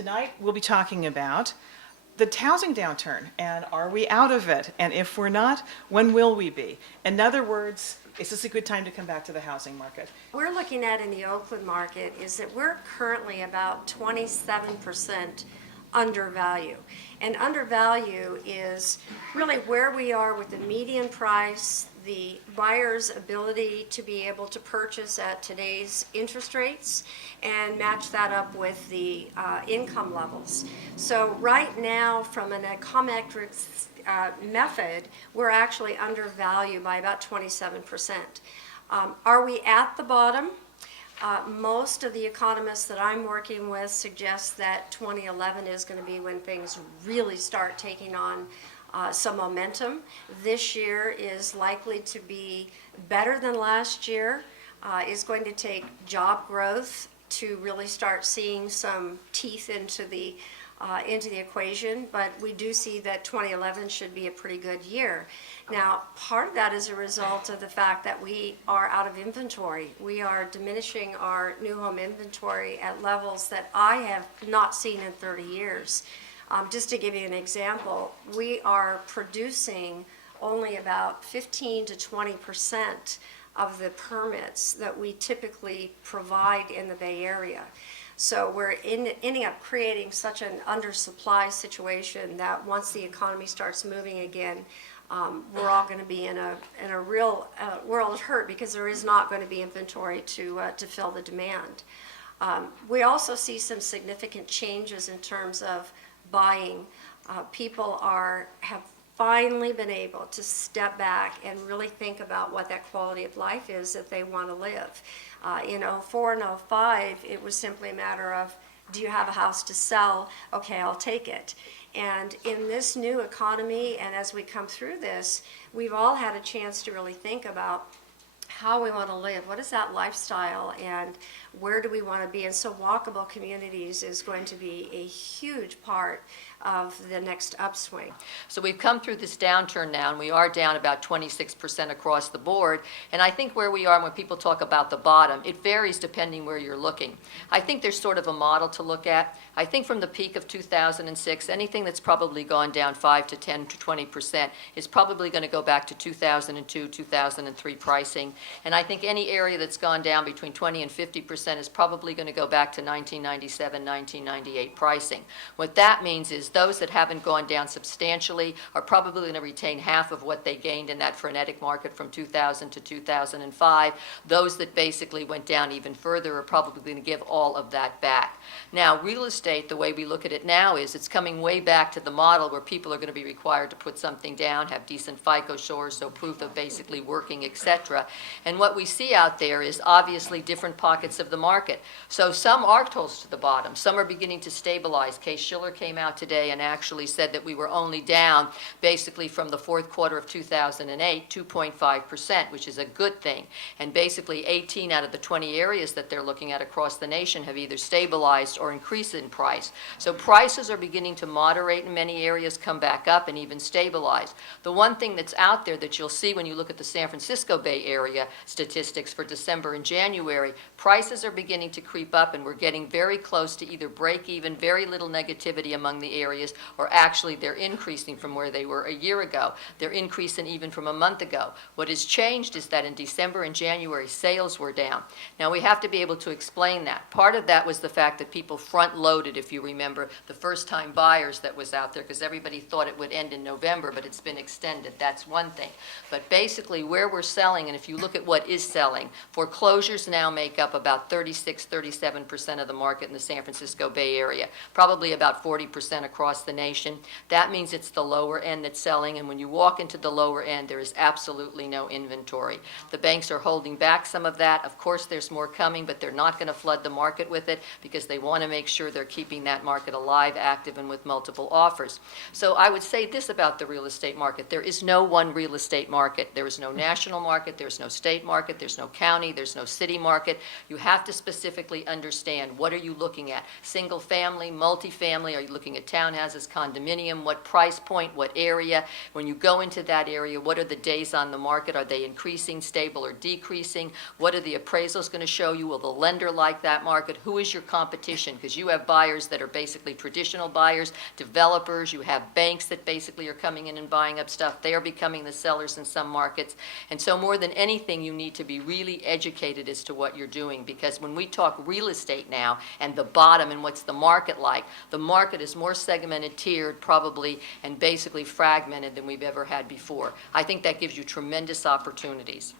Tonight, we'll be talking about the housing downturn, and are we out of it? And if we're not, when will we be? In other words, is this a good time to come back to the housing market? We're looking at in the Oakland market is that we're currently about 27% undervalue. And undervalue is really where we are with the median price, the buyer's ability to be able to purchase at today's interest rates and match that up with the income levels. So right now, from an econometrics method, we're actually undervalued by about 27%. Are we at the bottom? Most of the economists that I'm working with suggest that 2011 is going to be when things really start taking on some momentum. This year is likely to be better than last year. It's going to take job growth to really start seeing some teeth into the equation, but we do see that 2011 should be a pretty good year. Now, part of that is a result of the fact that we are out of inventory. We are diminishing our new home inventory at levels that I have not seen in 30 years. Just to give you an example, we are producing only about 15 to 20% of the permits that we typically provide in the Bay Area. So we're ending up creating such an undersupply situation that once the economy starts moving again, we're all going to be in a real world of hurt because there is not going to be inventory to fill the demand. We also see some significant changes in terms of buying. People have finally been able to step back and really think about what that quality of life is that they want to live. In 04 and 05, it was simply a matter of, do you have a house to sell? Okay, I'll take it. And in this new economy, and as we come through this, we've all had a chance to really think about how we want to live, what is that lifestyle, and where do we want to be. And so walkable communities is going to be a huge part of the next upswing. So we've come through this downturn now, and we are down about 26% across the board. And I think where we are, when people talk about the bottom, it varies depending where you're looking. I think there's sort of a model to look at. I think from the peak of 2006, anything that's probably gone down 5 to 10 to 20% is probably going to go back to 2002, 2003 pricing. And I think any area that's gone down between 20 and 50% is probably going to go back to 1997, 1998 pricing. What that means is those that haven't gone down substantially are probably going to retain half of what they gained in that frenetic market from 2000 to 2005. Those that basically went down even further are probably going to give all of that back. Now, real estate, the way we look at it now is it's coming way back to the model where people are going to be required to put something down, have decent FICO scores, so proof of basically working, etc. And what we see out there is obviously different pockets of the market. So some are close to the bottom. Some are beginning to stabilize. Case Schiller came out today and actually said that we were only down basically from the fourth quarter of 2008, 2.5%, which is a good thing. And basically 18 out of the 20 areas that they're looking at across the nation have either stabilized or increased in price. So prices are beginning to moderate in many areas, come back up, and even stabilize. The one thing that's out there that you'll see when you look at the San Francisco Bay Area statistics for December and January, prices are beginning to creep up, and we're getting very close to either break even, very little negativity among the areas, or actually they're increasing from where they were a year ago. They're increasing even from a month ago. What has changed is that in December and January, sales were down. Now, we have to be able to explain that. Part of that was the fact that people front-loaded, if you remember, the first-time buyers that was out there, because everybody thought it would end in November, but it's been extended. That's one thing. But basically, where we're selling, and if you look at what is selling, foreclosures now make up about 36, 37% of the market in the San Francisco Bay Area, probably about 40% across the nation. That means it's the lower end that's selling, and when you walk into the lower end, there is absolutely no inventory. The banks are holding back some of that. Of course, there's more coming, but they're not going to flood the market with it because they want to make sure they're keeping that market alive, active, and with multiple offers. So I would say this about the real estate market. There is no one real estate market. There is no national market. There's no state market. There's no county. There's no city market. You have have to specifically understand, what are you looking at? Single family, multifamily, are you looking at townhouses, condominium, what price point, what area? When you go into that area, what are the days on the market? Are they increasing, stable, or decreasing? What are the appraisals going to show you? Will the lender like that market? Who is your competition? Because you have buyers that are basically traditional buyers, developers, you have banks that basically are coming in and buying up stuff. They are becoming the sellers in some markets. And so more than anything, you need to be really educated as to what you're doing, because when we talk real estate now and the bottom and what's the market like, the market is more segmented, tiered probably, and basically fragmented than we've ever had before. I think that gives you tremendous opportunities.